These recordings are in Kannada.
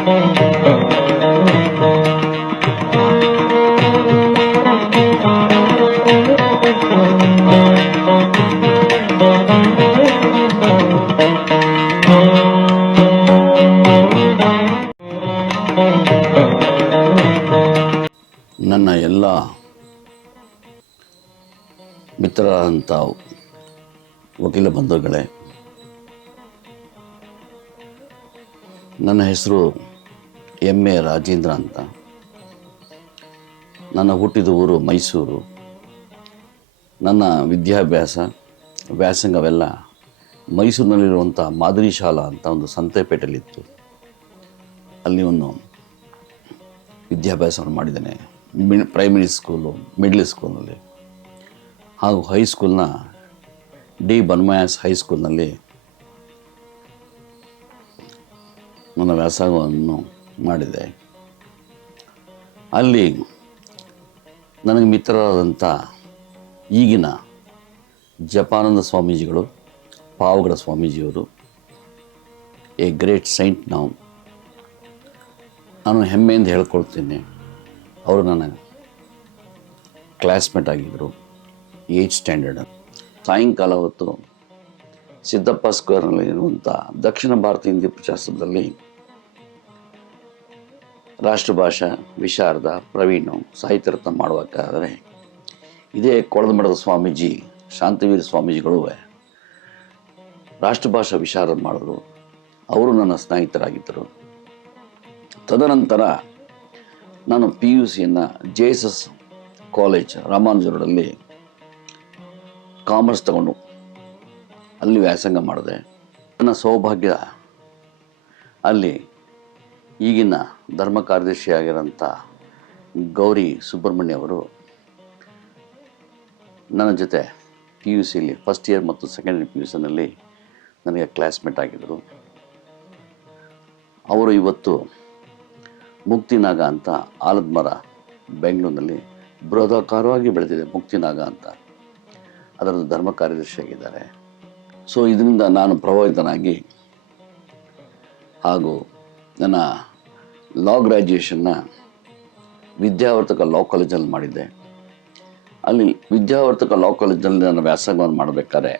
ನನ್ನ ಎಲ್ಲ ಮಿತ್ರರಾದಂಥ ವಕೀಲ ಬಂಧುಗಳೇ, ನನ್ನ ಹೆಸರು ಎಂ.ಎ. ರಾಜೇಂದ್ರ ಅಂತ. ನನ್ನ ಹುಟ್ಟಿದ ಊರು ಮೈಸೂರು. ನನ್ನ ವ್ಯಾಸಂಗವೆಲ್ಲ ಮೈಸೂರಿನಲ್ಲಿರುವಂಥ ಮಾದರಿ ಶಾಲಾ ಅಂತ ಒಂದು ಸಂತೆಪೇಟೆಯಲ್ಲಿತ್ತು. ಅಲ್ಲಿ ಒಂದು ವಿದ್ಯಾಭ್ಯಾಸವನ್ನು ಮಾಡಿದ್ದೇನೆ. ಪ್ರೈಮರಿ ಸ್ಕೂಲು, ಮಿಡ್ಲ್ ಸ್ಕೂಲ್ನಲ್ಲಿ ಹಾಗೂ ಹೈಸ್ಕೂಲ್ನ ಡಿ ಬನ್ಮಯಾಸ್ ಹೈಸ್ಕೂಲ್ನಲ್ಲಿ ನನ್ನ ವ್ಯಾಸಂಗವನ್ನು ಮಾಡಿದೆ. ಅಲ್ಲಿ ನನಗೆ ಮಿತ್ರರಾದಂಥ ಈಗಿನ ಜಪಾನಂದ ಸ್ವಾಮೀಜಿಗಳು, ಪಾವಗಡ ಸ್ವಾಮೀಜಿಯವರು, ಎ ಗ್ರೇಟ್ ಸೈಂಟ್. ನಾನು ಹೆಮ್ಮೆಯಿಂದ ಹೇಳ್ಕೊಳ್ತೀನಿ, ಅವರು ನನ್ನ ಕ್ಲಾಸ್ಮೇಟ್ ಆಗಿದ್ದರು, 8th ಸ್ಟ್ಯಾಂಡರ್ಡ್. ಸಾಯಂಕಾಲ ಹೊತ್ತು ಸಿದ್ದಪ್ಪ ಸ್ಕ್ವೇರ್ನಲ್ಲಿ ಇರುವಂಥ ದಕ್ಷಿಣ ಭಾರತ ಹಿಂದಿ ಪ್ರಚಾರದಲ್ಲಿ ರಾಷ್ಟ್ರಭಾಷಾ ವಿಶಾರದ ಪ್ರವೀಣ್ ಸಾಹಿತ್ಯರತ್ನ ಮಾಡಬೇಕಾದರೆ ಇದೇ ಕೊಳದಮಠದ ಸ್ವಾಮೀಜಿ, ಶಾಂತವೀರ ಸ್ವಾಮೀಜಿಗಳು ರಾಷ್ಟ್ರಭಾಷಾ ವಿಶಾರದ ಮಾಡಿದ್ರು. ಅವರು ನನ್ನ ಸ್ನೇಹಿತರಾಗಿದ್ದರು. ತದನಂತರ ನಾನು PUCಯನ್ನು JSS ಕಾಲೇಜ್ ರಾಮಾನುಜರಲ್ಲಿ ಕಾಮರ್ಸ್ ತಗೊಂಡು ಅಲ್ಲಿ ವ್ಯಾಸಂಗ ಮಾಡಿದೆ. ನನ್ನ ಸೌಭಾಗ್ಯ ಅಲ್ಲಿ ಈಗಿನ ಧರ್ಮ ಕಾರ್ಯದರ್ಶಿಯಾಗಿರೋಂಥ ಗೌರಿ ಸುಬ್ರಹ್ಮಣ್ಯ ಅವರು ನನ್ನ ಜೊತೆ PUCಯಲ್ಲಿ ಫಸ್ಟ್ ಇಯರ್ ಮತ್ತು ಸೆಕೆಂಡ್ ಇಯರ್ PUCನಲ್ಲಿ ನನಗೆ ಕ್ಲಾಸ್ಮೇಟ್ ಆಗಿದ್ದರು. ಅವರು ಇವತ್ತು ಮುಕ್ತಿನಾಗ ಅಂತ ಆಲದ ಮರ ಬೆಂಗಳೂರಿನಲ್ಲಿ ಬೃಹದಾಕಾರವಾಗಿ ಬೆಳೆದಿದೆ. ಮುಕ್ತಿನಾಗ ಅಂತ ಅದರದ್ದು ಧರ್ಮ ಕಾರ್ಯದರ್ಶಿಯಾಗಿದ್ದಾರೆ. ಸೊ ಇದರಿಂದ ನಾನು ಪ್ರಭಾವಿತನಾಗಿ ಹಾಗೂ ನನ್ನ ಲಾ ಗ್ರ್ಯಾಜುಯೇಷನ್ನ ವಿದ್ಯಾವರ್ತಕ ಲಾ ಕಾಲೇಜಲ್ಲಿ ಮಾಡಿದ್ದೆ. ಅಲ್ಲಿ ವಿದ್ಯಾವರ್ತಕ ಲಾ ಕಾಲೇಜಲ್ಲಿ ನಾನು ವ್ಯಾಸಂಗವನ್ನು ಮಾಡಬೇಕಾದ್ರೆ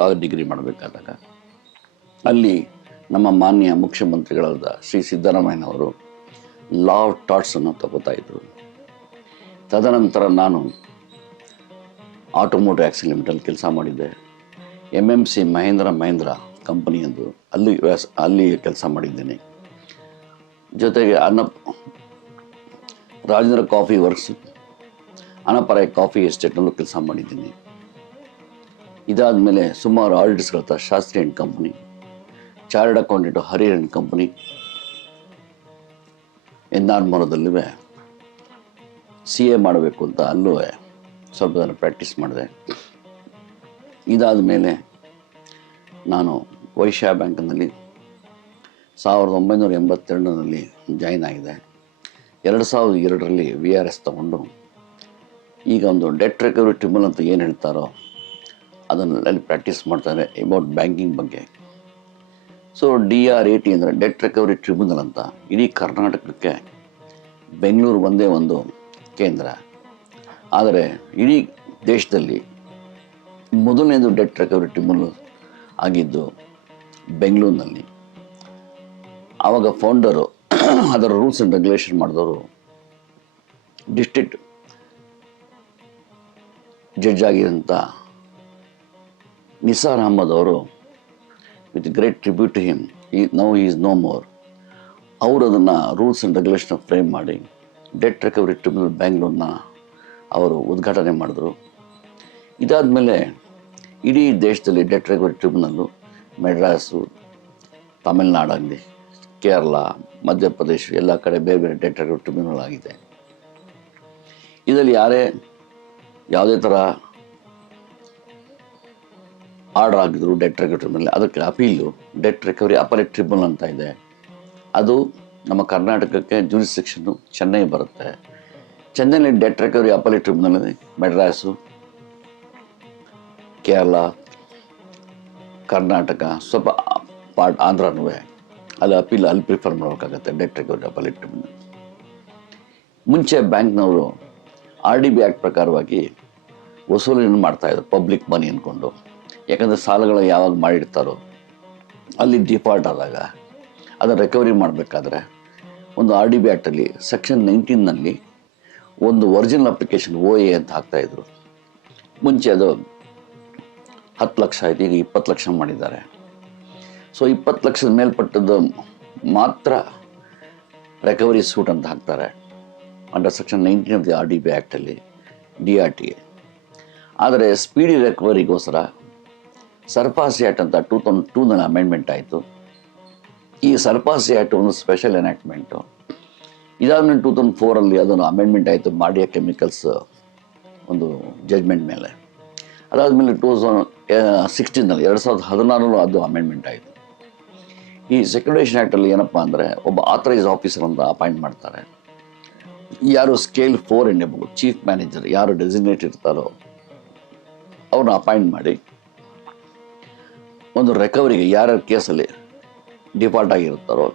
ಲಾ ಡಿಗ್ರಿ ಮಾಡಬೇಕಾದಾಗ ಅಲ್ಲಿ ನಮ್ಮ ಮಾನ್ಯ ಮುಖ್ಯಮಂತ್ರಿಗಳಾದ ಶ್ರೀ ಸಿದ್ದರಾಮಯ್ಯನವರು ಲಾ ಆಫ್ ಟಾಟ್ಸನ್ನು ತಗೋತಾ ಇದ್ದರು. ತದನಂತರ ನಾನು ಆಟೋಮೋಟಿವ್ ಆಕ್ಸಿ ಲಿಮಿಟಲ್ಲಿ ಕೆಲಸ ಮಾಡಿದ್ದೆ. MMC ಮಹೇಂದ್ರ ಕಂಪನಿಯಂದು ಅಲ್ಲಿ ಕೆಲಸ ಮಾಡಿದ್ದೇನೆ. ಜೊತೆಗೆ ರಾಜೇಂದ್ರ ಕಾಫಿ ವರ್ಕ್ಸ್, ಅನಪರಾಯ ಕಾಫಿ ಎಸ್ಟೇಟ್ನಲ್ಲೂ ಕೆಲಸ ಮಾಡಿದ್ದೀನಿ. ಇದಾದ ಮೇಲೆ ಸುಮಾರು ಆಡಿಟ್ಸ್ಗಳ Shastri and company, chartered accountant Harihar and company, ಎನ್ನಾರ್ಮರದಲ್ಲಿ CA ಮಾಡಬೇಕು ಅಂತ ಅಲ್ಲೂ ಸ್ವಲ್ಪ ದಿನ ಪ್ರಾಕ್ಟೀಸ್ ಮಾಡಿದೆ. ಇದಾದ ಮೇಲೆ ನಾನು ವೈಶ್ಯ ಬ್ಯಾಂಕ್ನಲ್ಲಿ 1982ರಲ್ಲಿ ಜಾಯಿನ್ ಆಗಿದೆ. 2002ರಲ್ಲಿ VRS ತಗೊಂಡು ಈಗ ಒಂದು ಡೆಟ್ ರಿಕವರಿ ಟ್ರಿಬ್ಯುನಲ್ ಅಂತ ಏನು ಹೇಳ್ತಾರೋ ಅದನ್ನಲ್ಲಿ ಪ್ರಾಕ್ಟೀಸ್ ಮಾಡ್ತಾರೆ ಅಬೌಟ್ ಬ್ಯಾಂಕಿಂಗ್ ಬಗ್ಗೆ. ಸೊ DRAT ಅಂದರೆ ಡೆಟ್ ರಿಕವರಿ ಟ್ರಿಬ್ಯುನಲ್ ಅಂತ ಇಡೀ ಕರ್ನಾಟಕಕ್ಕೆ ಬೆಂಗಳೂರು ಒಂದೇ ಒಂದು ಕೇಂದ್ರ. ಆದರೆ ಇಡೀ ದೇಶದಲ್ಲಿ ಮೊದಲನೇದು ಡೆಟ್ ರಿಕವರಿ ಟ್ರಿಬ್ಯುನಲ್ ಆಗಿದ್ದು ಬೆಂಗಳೂರಿನಲ್ಲಿ. ಆವಾಗ ಫೌಂಡರು, ಅದರ ರೂಲ್ಸ್ ಆ್ಯಂಡ್ ರೆಗ್ಯುಲೇಷನ್ ಮಾಡಿದವರು ಡಿಸ್ಟ್ರಿಕ್ಟ್ ಜಡ್ಜ್ ಆಗಿರೋಂಥ ನಿಸಾರ್ ಅಹಮದ್ ಅವರು, with great tribute to him, now he is no more. ಅವರು ಅದನ್ನು ರೂಲ್ಸ್ ಆ್ಯಂಡ್ ರೆಗ್ಯುಲೇಷನ್ ಫ್ರೇಮ್ ಮಾಡಿ ಡೆಟ್ ರಿಕವರಿ ಟ್ರಿಬ್ಯುನಲ್ ಬೆಂಗಳೂರನ್ನ ಅವರು ಉದ್ಘಾಟನೆ ಮಾಡಿದ್ರು. ಇದಾದ ಮೇಲೆ ಇಡೀ ದೇಶದಲ್ಲಿ debt recovery tribunal Madras, ತಮಿಳ್ನಾಡಲ್ಲಿ, Kerala, Madhya Pradesh ಎಲ್ಲ ಕಡೆ ಬೇರೆ ಬೇರೆ ಡೆಟ್ ರಿಕವರಿ ಟ್ರಿಬ್ಯುನಲ್ ಆಗಿದೆ. ಇದರಲ್ಲಿ ಯಾವುದೇ ಥರ ಆರ್ಡರ್ ಆಗಿದ್ರು ಡೆಟ್ ರಿಕವರಿ ಟ್ರಿಬ್ಯುನಲ್, ಅದಕ್ಕೆ appeal debt recovery appellate tribunal ಅಂತ ಇದೆ. ಅದು ನಮ್ಮ ಕರ್ನಾಟಕಕ್ಕೆ ಜೂರಿಸ್ಡಿಕ್ಷನ್ನು ಚೆನ್ನೈ ಬರುತ್ತೆ. ಚೆನ್ನೈಲಿ debt recovery appellate tribunal Madras, Kerala, Karnataka, ಸ್ವಲ್ಪ ಪಾರ್ಟ್ ಆಂಧ್ರನೂ ಅಲ್ಲಿ ಪ್ರಿಫರ್ ಮಾಡಬೇಕಾಗತ್ತೆ ಡೆಟ್ ರಿಕವರಿ ಅಪೆಲೇಟ್ ಟ್ರಿಬ್ಯುನಲ್. ಮುಂಚೆ ಬ್ಯಾಂಕ್ನವರು RDB ಆ್ಯಕ್ಟ್ ಪ್ರಕಾರವಾಗಿ ವಸೂಲಿಯನ್ನು ಮಾಡ್ತಾಯಿದ್ರು ಪಬ್ಲಿಕ್ ಮನಿ ಅಂದ್ಕೊಂಡು. ಯಾಕಂದರೆ ಸಾಲಗಳು ಯಾವಾಗ ಮಾಡಿರ್ತಾರೋ ಅಲ್ಲಿ ಡಿಫಾಲ್ಟ್ ಆದಾಗ ಅದನ್ನು ರಿಕವರಿ ಮಾಡಬೇಕಾದ್ರೆ ಒಂದು RDB ಆ್ಯಕ್ಟಲ್ಲಿ ಸೆಕ್ಷನ್ 19ನಲ್ಲಿ ಒಂದು ಒರಿಜಿನಲ್ ಅಪ್ಲಿಕೇಶನ್ OA ಅಂತ ಹಾಕ್ತಾಯಿದ್ರು. ಮುಂಚೆ ಅದು 10 ಲಕ್ಷ ಆಯಿತು, ಈಗ 20 ಲಕ್ಷ ಮಾಡಿದ್ದಾರೆ. ಸೊ 20 ಲಕ್ಷದ ಮೇಲ್ಪಟ್ಟದ್ದು ಮಾತ್ರ ರಿಕವರಿ ಸೂಟ್ ಅಂತ ಹಾಕ್ತಾರೆ under section 19 of the RDB ಆ್ಯಕ್ಟಲ್ಲಿ DRTA. ಆದರೆ ಸ್ಪೀಡಿ ರಿಕವರಿಗೋಸ್ಕರ ಸರ್ಫಾಸಿ ಆ್ಯಕ್ಟ್ ಅಂತ 2002ನಲ್ಲಿ ಅಮೆಂಡ್ಮೆಂಟ್ ಆಯಿತು. ಈ ಸರ್ಫಾಸಿ ಆ್ಯಕ್ಟ್ ಒಂದು ಸ್ಪೆಷಲ್ ಎನಾಕ್ಟ್ಮೆಂಟು. ಇದಾದಮೇಲೆ 2004ಅಲ್ಲಿ ಅದನ್ನು ಅಮೆಂಡ್ಮೆಂಟ್ ಆಯಿತು ಮಾಡಿಯಾ ಕೆಮಿಕಲ್ಸ್ ಒಂದು ಜಡ್ಜ್ಮೆಂಟ್ ಮೇಲೆ. ಅದಾದಮೇಲೆ 2016ನಲ್ಲಿ 2016 ಅದು ಅಮೆಂಡ್ಮೆಂಟ್ ಆಯಿತು. ಈ ಸೆಕ್ಯುರಿಟೇಷನ್ ಆ್ಯಕ್ಟಲ್ಲಿ ಏನಪ್ಪ ಅಂದರೆ ಒಬ್ಬ ಆಥರೈಸ್ ಆಫೀಸರ್ ಅಂತ ಅಪಾಯಿಂಟ್ ಮಾಡ್ತಾರೆ. ಯಾರು scale 4 and above chief manager ಯಾರು ಡೆಸಿಗ್ನೇಟ್ ಇರ್ತಾರೋ ಅವ್ರನ್ನ ಅಪಾಯಿಂಟ್ ಮಾಡಿ ಒಂದು ರಿಕವರಿಗೆ ಯಾರ್ಯಾರ ಕೇಸಲ್ಲಿ ಡಿಫಾಲ್ಟ್ ಆಗಿರ್ತಾರೋ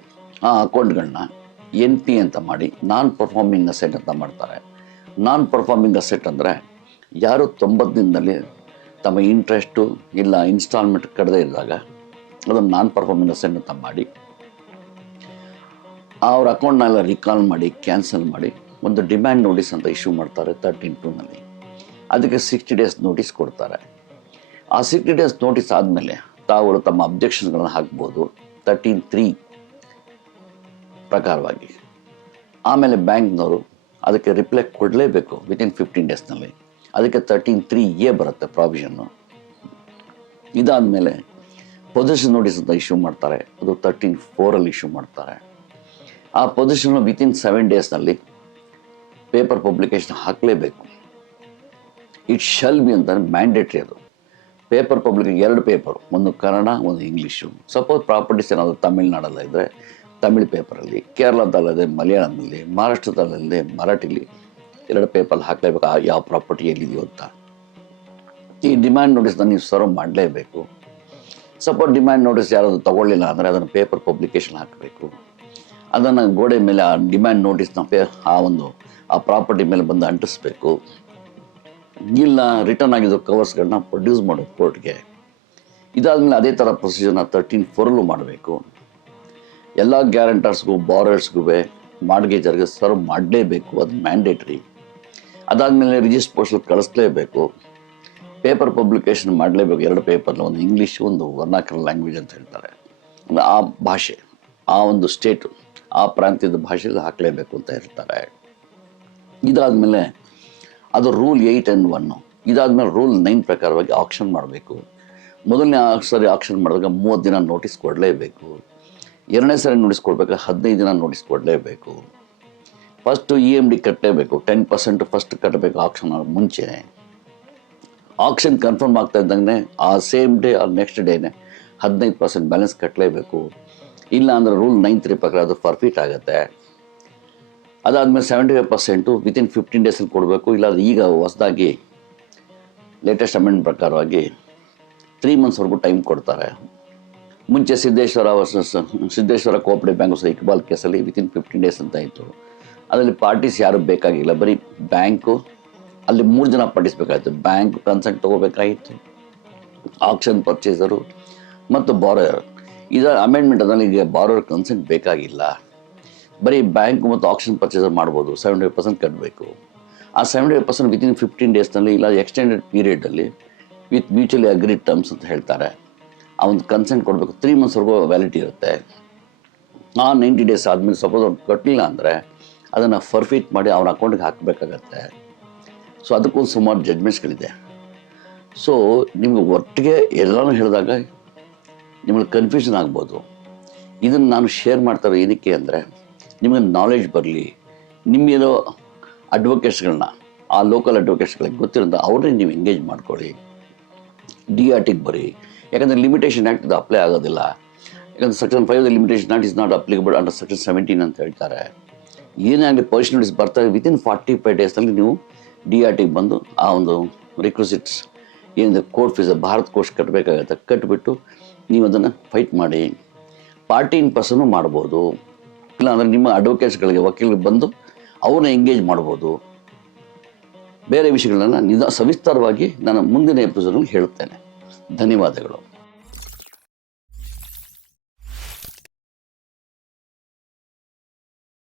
ಆ ಅಕೌಂಟ್ಗಳನ್ನ NP ಅಂತ ಮಾಡಿ ನಾನ್ ಪರ್ಫಾರ್ಮಿಂಗ್ ಅಸೆಟ್ ಅಂತ ಮಾಡ್ತಾರೆ. ನಾನ್ ಪರ್ಫಾರ್ಮಿಂಗ್ ಅಸೆಟ್ ಅಂದರೆ ಯಾರು 90 ದಿನದಲ್ಲಿ ತಮ್ಮ ಇಂಟ್ರೆಸ್ಟು ಇಲ್ಲ ಇನ್ಸ್ಟಾಲ್ಮೆಂಟ್ ಕಟ್ಟದೇ ಇದ್ದಾಗ ಅದನ್ನು ನಾನ್ ಪರ್ಫಾರ್ಮಿಂಗ್ ಅಸೆಟ್ ಅಂತ ಮಾಡಿ ಅವ್ರ ಅಕೌಂಟ್ನೆಲ್ಲ ರಿಕಾಲ್ ಮಾಡಿ ಕ್ಯಾನ್ಸಲ್ ಮಾಡಿ ಒಂದು ಡಿಮ್ಯಾಂಡ್ ನೋಟಿಸ್ ಅಂತ ಇಶ್ಯೂ ಮಾಡ್ತಾರೆ 13(2)ನಲ್ಲಿ. ಅದಕ್ಕೆ 60 days ನೋಟಿಸ್ ಕೊಡ್ತಾರೆ. ಆ 60 days ನೋಟಿಸ್ ಆದಮೇಲೆ ತಾವುಗಳು ತಮ್ಮ ಅಬ್ಜೆಕ್ಷನ್ಗಳನ್ನು ಹಾಕ್ಬೋದು 13(3) ಪ್ರಕಾರವಾಗಿ. ಆಮೇಲೆ ಬ್ಯಾಂಕ್ನವರು ಅದಕ್ಕೆ ರಿಪ್ಲೈ ಕೊಡಲೇಬೇಕು ವಿತಿನ್ 15 daysನಲ್ಲಿ. ಅದಕ್ಕೆ 13(3)A ಬರುತ್ತೆ ಪ್ರಾವಿಷನ್ನು. ಇದಾದಮೇಲೆ ಪೊಸಿಷನ್ ನೋಟಿಸ್ ಅಂತ ಇಶ್ಯೂ ಮಾಡ್ತಾರೆ, ಅದು 13(4)ಅಲ್ಲಿ ಇಶ್ಯೂ ಮಾಡ್ತಾರೆ. ಆ ಪೊಸಿಷನ್ನು ವಿತಿನ್ 7 daysನಲ್ಲಿ ಪೇಪರ್ ಪಬ್ಲಿಕೇಶನ್ ಹಾಕಲೇಬೇಕು. ಇಟ್ ಶಾಲ್ ಬಿ ಅಂತ ಮ್ಯಾಂಡೇಟ್ರಿ. ಅದು ಪೇಪರ್ ಪಬ್ಲಿಕ್ 2 ಪೇಪರು, ಒಂದು ಕನ್ನಡ ಒಂದು ಇಂಗ್ಲೀಷು. ಸಪೋಸ್ ಪ್ರಾಪರ್ಟೀಸ್ ಏನಾದರೂ ತಮಿಳ್ನಾಡಲ್ಲ ಇದ್ದರೆ ತಮಿಳ್ ಪೇಪರಲ್ಲಿ, ಕೇರಳದಲ್ಲದೆ ಮಲಯಾಳಂನಲ್ಲಿ, ಮಹಾರಾಷ್ಟ್ರದಲ್ಲದೆ ಮರಾಠಿಲಿ 2 ಪೇಪರ್ ಹಾಕಲೇಬೇಕು ಯಾವ ಪ್ರಾಪರ್ಟಿ ಎಲ್ಲಿದೆಯೋ ಅಂತ. ಈ ಡಿಮ್ಯಾಂಡ್ ನೋಟಿಸ್ನ ನೀವು ಸರ್ವ್ ಮಾಡಲೇಬೇಕು. ಸಪೋಸ್ ಡಿಮ್ಯಾಂಡ್ ನೋಟಿಸ್ ಯಾರಾದರೂ ತಗೊಳ್ಳಿಲ್ಲ ಅಂದರೆ ಅದನ್ನು ಪೇಪರ್ ಪಬ್ಲಿಕೇಶನ್ ಹಾಕಬೇಕು. ಅದನ್ನು ಗೋಡೆ ಮೇಲೆ ಆ ಡಿಮ್ಯಾಂಡ್ ನೋಟಿಸ್ನ ಆ ಪ್ರಾಪರ್ಟಿ ಮೇಲೆ ಬಂದು ಅಂಟಿಸ್ಬೇಕು. ಇಲ್ಲ ರಿಟರ್ನ್ ಆಗಿರೋ ಕವರ್ಸ್ಗಳನ್ನ ಪ್ರೊಡ್ಯೂಸ್ ಮಾಡೋದು ಕೋರ್ಟ್ಗೆ. ಇದಾದಮೇಲೆ ಅದೇ ಥರ ಪ್ರೊಸೀಜರ್ನ 13(4)ಅಲ್ಲೂ ಮಾಡಬೇಕು. ಎಲ್ಲ ಗ್ಯಾರಂಟರ್ಸ್ಗೂ ಬಾರರ್ಸ್ಗೂ ಮಾರ್ಗೇಜರ್ಗೆ ಸರ್ವ್ ಮಾಡಲೇಬೇಕು, ಅದು ಮ್ಯಾಂಡೇಟ್ರಿ. ಅದಾದಮೇಲೆ ರಿಜಿಸ್ಟರ್ ಪೋಸ್ಟಲ್ಲಿ ಕಳಿಸ್ಲೇಬೇಕು. ಪೇಪರ್ ಪಬ್ಲಿಕೇಶನ್ ಮಾಡಲೇಬೇಕು 2 ಪೇಪರ್ನ, ಒಂದು ಇಂಗ್ಲೀಷು ಒಂದು ವರ್ನಾಕ್ಯುಲರ್ ಲ್ಯಾಂಗ್ವೇಜ್ ಅಂತ ಹೇಳ್ತಾರೆ. ಆ ಭಾಷೆ ಆ ಒಂದು ಸ್ಟೇಟು ಆ ಪ್ರಾಂತ್ಯದ ಭಾಷೆಯಲ್ಲಿ ಹಾಕಲೇಬೇಕು ಅಂತ ಹೇಳ್ತಾರೆ. ಇದಾದಮೇಲೆ ಅದು ರೂಲ್ 8 and 1. ಇದಾದಮೇಲೆ ರೂಲ್ 9 ಪ್ರಕಾರವಾಗಿ ಆಕ್ಷನ್ ಮಾಡಬೇಕು. ಮೊದಲನೇ ಸರಿ ಆಕ್ಷನ್ ಮಾಡಿದಾಗ 30 ದಿನ ನೋಟಿಸ್ ಕೊಡಲೇಬೇಕು. 2ನೇ ಸರಿ ನೋಟಿಸ್ ಕೊಡಬೇಕಾದ್ರೆ 15 ದಿನ ನೋಟಿಸ್ ಕೊಡಲೇಬೇಕು. ಫಸ್ಟು EMD ಕಟ್ಟಲೇಬೇಕು, 10% ಫಸ್ಟ್ ಕಟ್ಟಬೇಕು ಆಕ್ಷನ್ ಮುಂಚೆ. ಆಕ್ಷನ್ ಕನ್ಫರ್ಮ್ ಆಗ್ತಾ ಇದ್ದಂಗೆ ಆ ಸೇಮ್ ಡೇ ಆ ನೆಕ್ಸ್ಟ್ ಡೇನೆ 15% ಬ್ಯಾಲೆನ್ಸ್ ಕಟ್ಟಲೇಬೇಕು. ಇಲ್ಲ ಅಂದರೆ ರೂಲ್ 9(3) ಪ್ರಕಾರ ಅದು ಫರ್ಫಿಟ್ ಆಗುತ್ತೆ. ಅದಾದಮೇಲೆ 75% ವಿತಿನ್ 15 daysಲ್ಲಿ ಕೊಡಬೇಕು. ಇಲ್ಲ ಈಗ ಹೊಸದಾಗಿ ಲೇಟೆಸ್ಟ್ ಅಮೆಂಡ್ಮೆಂಟ್ ಪ್ರಕಾರವಾಗಿ 3 monthsವರೆಗೂ ಟೈಮ್ ಕೊಡ್ತಾರೆ. ಮುಂಚೆ ಸಿದ್ದೇಶ್ವರ ಕೋಆಪರೇಟಿವ್ ಬ್ಯಾಂಕ್ ಇಕ್ಬಾಲ್ ಕೇಸಲ್ಲಿ ವಿತಿನ್ 15 days ಅಂತ ಇತ್ತು. ಅದರಲ್ಲಿ ಪಾರ್ಟೀಸ್ ಯಾರು ಬೇಕಾಗಿಲ್ಲ, ಬರೀ ಬ್ಯಾಂಕು ಅಲ್ಲಿ 3 ಜನ ಪಾರ್ಟೀಸ್ ಬೇಕಾಗಿತ್ತು. ಬ್ಯಾಂಕ್ ಕನ್ಸೆಂಟ್ ತೊಗೋಬೇಕಾಗಿತ್ತು, ಆಕ್ಷನ್ ಪರ್ಚೇಸರು ಮತ್ತು ಬಾರೋಯರ್. ಇದರ ಅಮೆಂಡ್ಮೆಂಟ್ ಅದರಲ್ಲಿ ಈಗ ಬಾರೋಯರ್ ಕನ್ಸೆಂಟ್ ಬೇಕಾಗಿಲ್ಲ, ಬರೀ ಬ್ಯಾಂಕ್ ಮತ್ತು ಆಕ್ಷನ್ ಪರ್ಚೇಸರ್ ಮಾಡ್ಬೋದು. 75% ಕಟ್ಟಬೇಕು. ಆ 75% ವಿತಿನ್ 15 daysನಲ್ಲಿ ಇಲ್ಲ ಎಕ್ಸ್ಟೆಂಡೆಡ್ ಪೀರಿಯಡಲ್ಲಿ ವಿತ್ ಮ್ಯೂಚುವಲಿ ಅಗ್ರೀಡ್ ಟರ್ಮ್ಸ್ ಅಂತ ಹೇಳ್ತಾರೆ. ಆ ಒಂದು ಕನ್ಸೆಂಟ್ ಕೊಡಬೇಕು. 3 monthsವರೆಗೂ ವ್ಯಾಲಿಟಿ ಇರುತ್ತೆ. ಆ 90 days ಆದಮೇಲೆ ಸಪೋಸ್ ಅವ್ರು ಕಟ್ಟಲಿಲ್ಲ ಅಂದರೆ ಅದನ್ನು ಫರ್ಫಿಟ್ ಮಾಡಿ ಅವ್ರ ಅಕೌಂಟಿಗೆ ಹಾಕಬೇಕಾಗತ್ತೆ. ಸೊ ಅದಕ್ಕೊಂದು ಸುಮಾರು ಜಡ್ಜ್ಮೆಂಟ್ಸ್ಗಳಿದೆ. ಸೊ ನಿಮಗೆ ಒಟ್ಟಿಗೆ ಎಲ್ಲನೂ ಹೇಳಿದಾಗ ನಿಮಗೆ ಕನ್ಫ್ಯೂಷನ್ ಆಗ್ಬೋದು. ಇದನ್ನು ನಾನು ಶೇರ್ ಮಾಡ್ತಾರೆ ಏನಕ್ಕೆ ಅಂದರೆ ನಿಮಗೆ ನಾಲೆಡ್ಜ್ ಬರಲಿ. ನಿಮ್ಮಿರೋ ಅಡ್ವೊಕೇಟ್ಸ್ಗಳನ್ನ, ಆ ಲೋಕಲ್ ಅಡ್ವೊಕೇಟ್ಸ್ಗಳಿಗೆ ಗೊತ್ತಿರೋಂಥ ಅವ್ರನ್ನೇ ನೀವು ಎಂಗೇಜ್ ಮಾಡ್ಕೊಳ್ಳಿ. DRTಗೆ ಬರೀ. ಯಾಕಂದರೆ ಲಿಮಿಟೇಷನ್ ಆ್ಯಕ್ಟ್ ಇದು ಅಪ್ಲೈ ಆಗೋದಿಲ್ಲ. ಯಾಕಂದರೆ section 5 limitation act is not applicable under section 17 ಅಂತ ಹೇಳ್ತಾರೆ. ಏನೇ ಆಗಲಿ ಪೊಸಿಷನ್ ನೋಟಿಸ್ ಬರ್ತಾರೆ ವಿತಿನ್ 45 daysನಲ್ಲಿ ನೀವು DRTಗೆ ಬಂದು ಆ ಒಂದು ರಿಕ್ವಿಸಿಟ್ಸ್ ಏನಿದೆ ಕೋರ್ಟ್ ಫೀಸ್ ಭಾರತ್ ಕೋರ್ಸ್ ಕಟ್ಟಬೇಕಾಗತ್ತೆ, ಕಟ್ಟಿಬಿಟ್ಟು ನೀವು ಅದನ್ನು ಫೈಟ್ ಮಾಡಿ. ಪಾರ್ಟಿ ಇನ್ ಪರ್ಸನ್ನು ಮಾಡ್ಬೋದು, ಇಲ್ಲಾಂದರೆ ನಿಮ್ಮ ಅಡ್ವೊಕೇಟ್ಸ್ಗಳಿಗೆ ವಕೀಲರಿಗೆ ಬಂದು ಅವ್ರನ್ನ ಎಂಗೇಜ್ ಮಾಡ್ಬೋದು. ಬೇರೆ ವಿಷಯಗಳನ್ನ ಸವಿಸ್ತಾರವಾಗಿ ನಾನು ಮುಂದಿನ ಎಪಿಸೋಡ್ನಲ್ಲಿ ಹೇಳುತ್ತೇನೆ. ಧನ್ಯವಾದಗಳು.